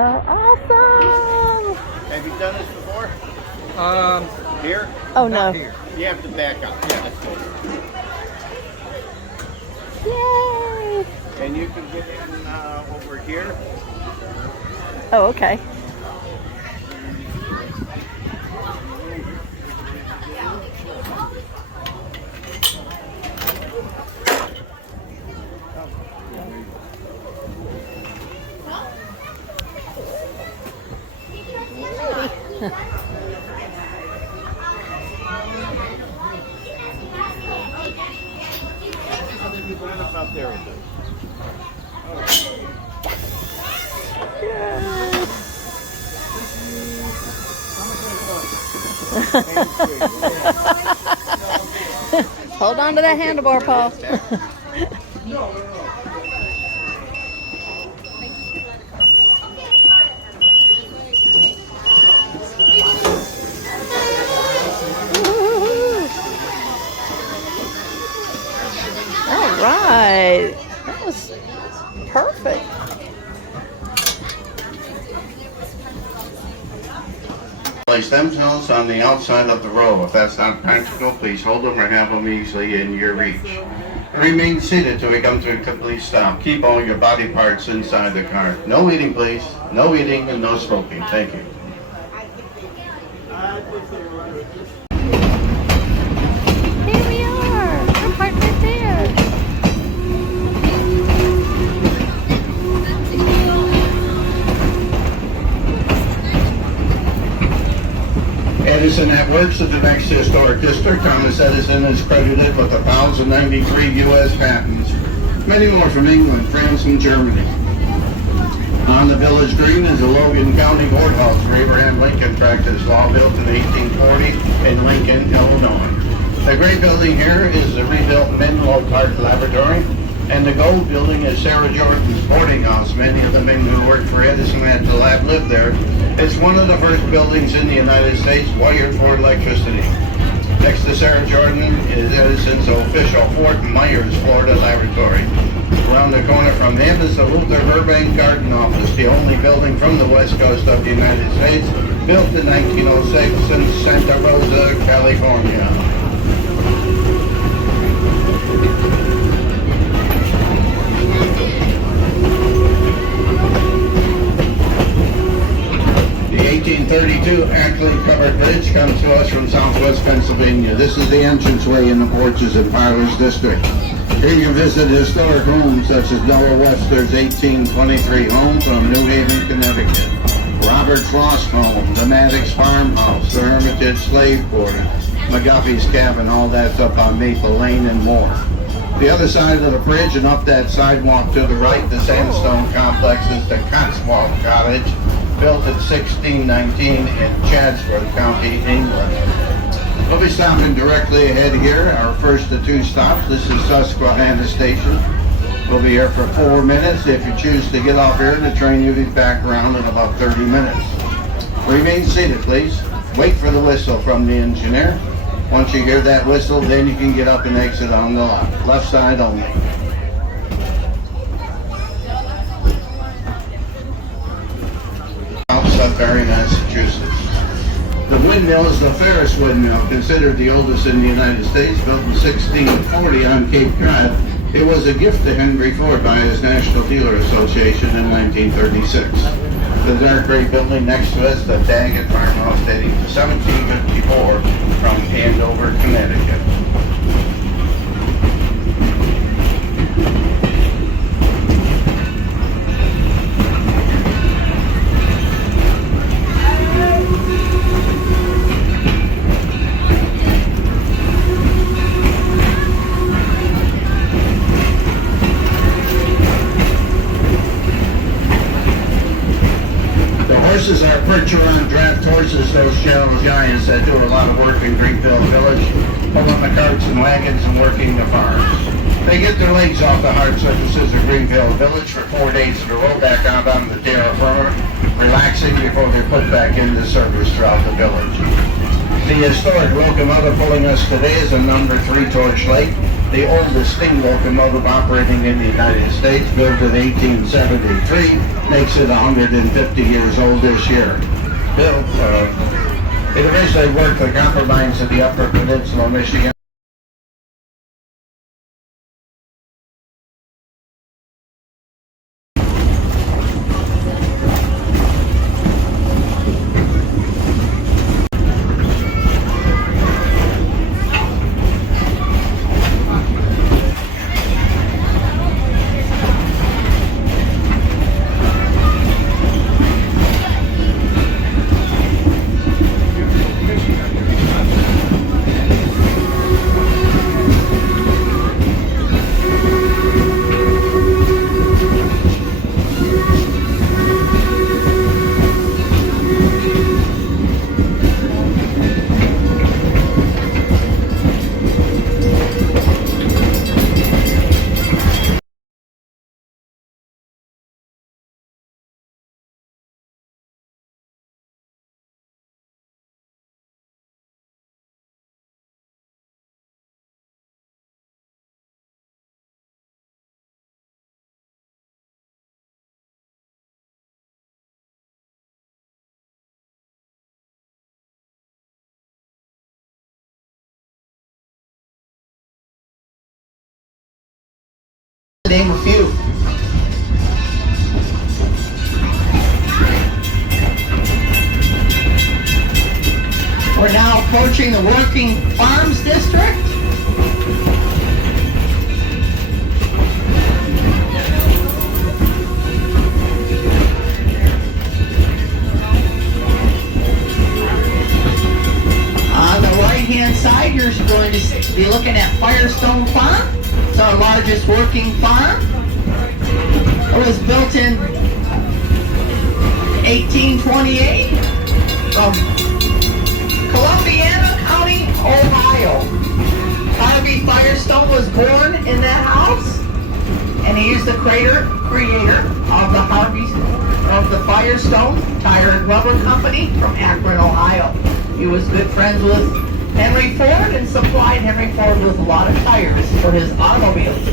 Awesome! Have you done this before? Here? Oh no. Here. You have to back up. Yeah, let's go. Yay! And you can get in over here. Oh, okay. Up there. Hold on to that handlebar, Paul. All right. That was perfect. Place themselves on the outside of the row. If that's not practical, please hold them or have them easily in your reach. Remain seated till we come to a complete stop. Keep all your body parts inside the car. No eating, please. No eating and no smoking. Thank you. Here we are. We're parked right there. Edison at Works of the next historic district. Thomas Edison is credited with 1,093 U.S. patents, many more from England, France, and Germany. On the village green is the Logan County Courthouse where Abraham Lincoln practiced law, built in 1840 in Lincoln, Illinois. The great building here is the rebuilt Menlo Park Laboratory, and the gold building is Sarah Jordan's boarding house. Many of the men who worked for Edison at the lab lived there. It's one of the first buildings in the United States wired for electricity. Next to Sarah Jordan is Edison's official Fort Myers, Florida laboratory. Around the corner from him is the Luther Burbank Garden Office, the only building from the west coast of the United States, built in 1906 in Santa Rosa, California. The 1832 Ackley Covered Bridge comes to us from southwest Pennsylvania. This is the entranceway in the Porches and Parlors District. Here you visit historic homes such as Noah Webster's 1823 home from New Haven, Connecticut, Robert Frost home, the Maddox farmhouse, the Hermitage slave quarters, McGuffey's cabin, all that's up on Maple Lane and more. The other side of the bridge and up that sidewalk to the right, the sandstone complex is the Cotswold Cottage, built in 1619 in Chatsworth County, England. We'll be stopping directly ahead here, our first of two stops. This is Susquehanna Station. We'll be here for 4 minutes. If you choose to get off here, the train will be back around in about 30 minutes. Remain seated, please. Wait for the whistle from the engineer. Once you hear that whistle, then you can get up and exit on the left side only. Sudbury, Massachusetts. The windmill is the Ferris windmill, considered the oldest in the United States, built in 1640 on Cape Cod. It was a gift to Henry Ford by his National Dealer Association in 1936. The dark gray building next to us, the Daggett Farmhouse, dating to 1754 from Andover, Connecticut. Horses are Percheron draft horses, those Cheryl Giants that do a lot of work in Greenfield Village, pulling the carts and wagons and working the farms. They get their legs off the hard surfaces of Greenfield Village for 4 days in a row, back out on the terra firma, relaxing before they're put back into service throughout the village. The historic locomotive pulling us today is a number 3 Torch Lake. the oldest steam locomotive operating in the United States, built in 1873, makes it 150 years old this year. It originally worked the copper mines of the Upper Peninsula of Michigan. Name a few. We're now approaching the Working Farms District. On the right-hand side, you're going to be looking at Firestone Farm. It's our largest working farm. It was built in 1828 from Columbiana County, Ohio. Harvey Firestone was born in that house, and he is the creator of the Firestone Tire and Rubber Company from Akron, Ohio. He was good friends with Henry Ford and supplied Henry Ford with a lot of tires for his automobiles.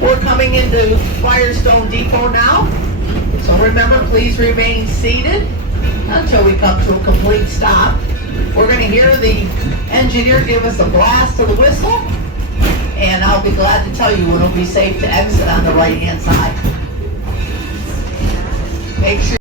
We're coming into Firestone Depot now, so remember, please remain seated until we come to a complete stop. We're going to hear the engineer give us a blast of the whistle, and I'll be glad to tell you when it'll be safe to exit on the right-hand side. Make sure